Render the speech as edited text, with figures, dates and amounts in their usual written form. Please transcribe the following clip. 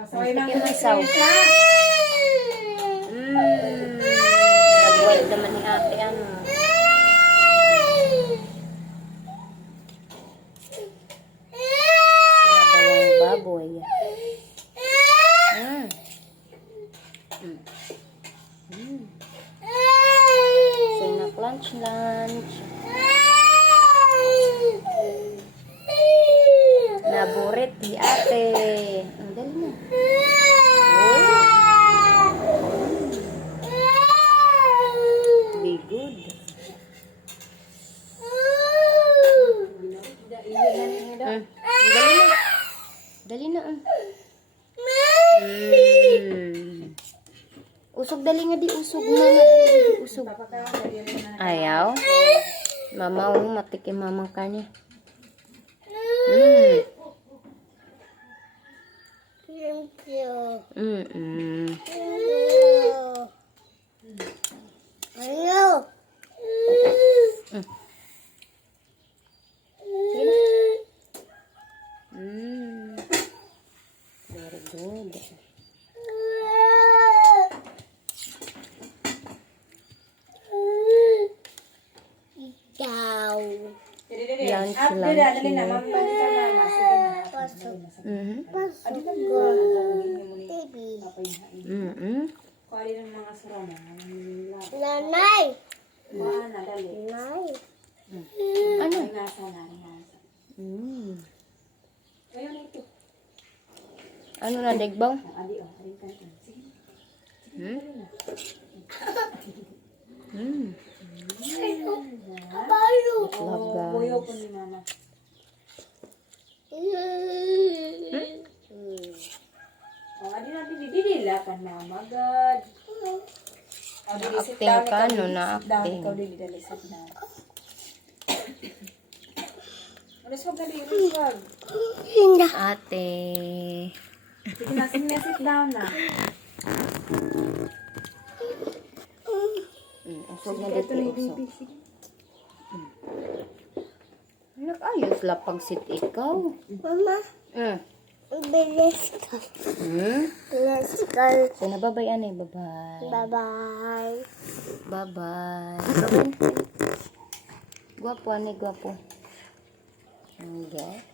Tikim mo isaw. Nag-wild naman ni ate ano. Sinabawang baboy. Sinak lunch. Naburit ni ate. Ang dali na. Be good. Dali na. Usog dali nga di usog na usog. Ayaw. Mama matikim mamang kanya. Thank you. Hello. Very good. Nanay. Ano? Ano na degbaw? Love guys. Na-acting ka, no? Na-acting. Ate. Sige na, sit down na. Usog na dito. Usog. Nag-ayos lang pag-sit ikaw. Mama, bilis ka. Bilis ka. So, nababayan eh. Bye-bye. Bye-bye. Bye-bye. Guwapo, ane, guwapo. Okay.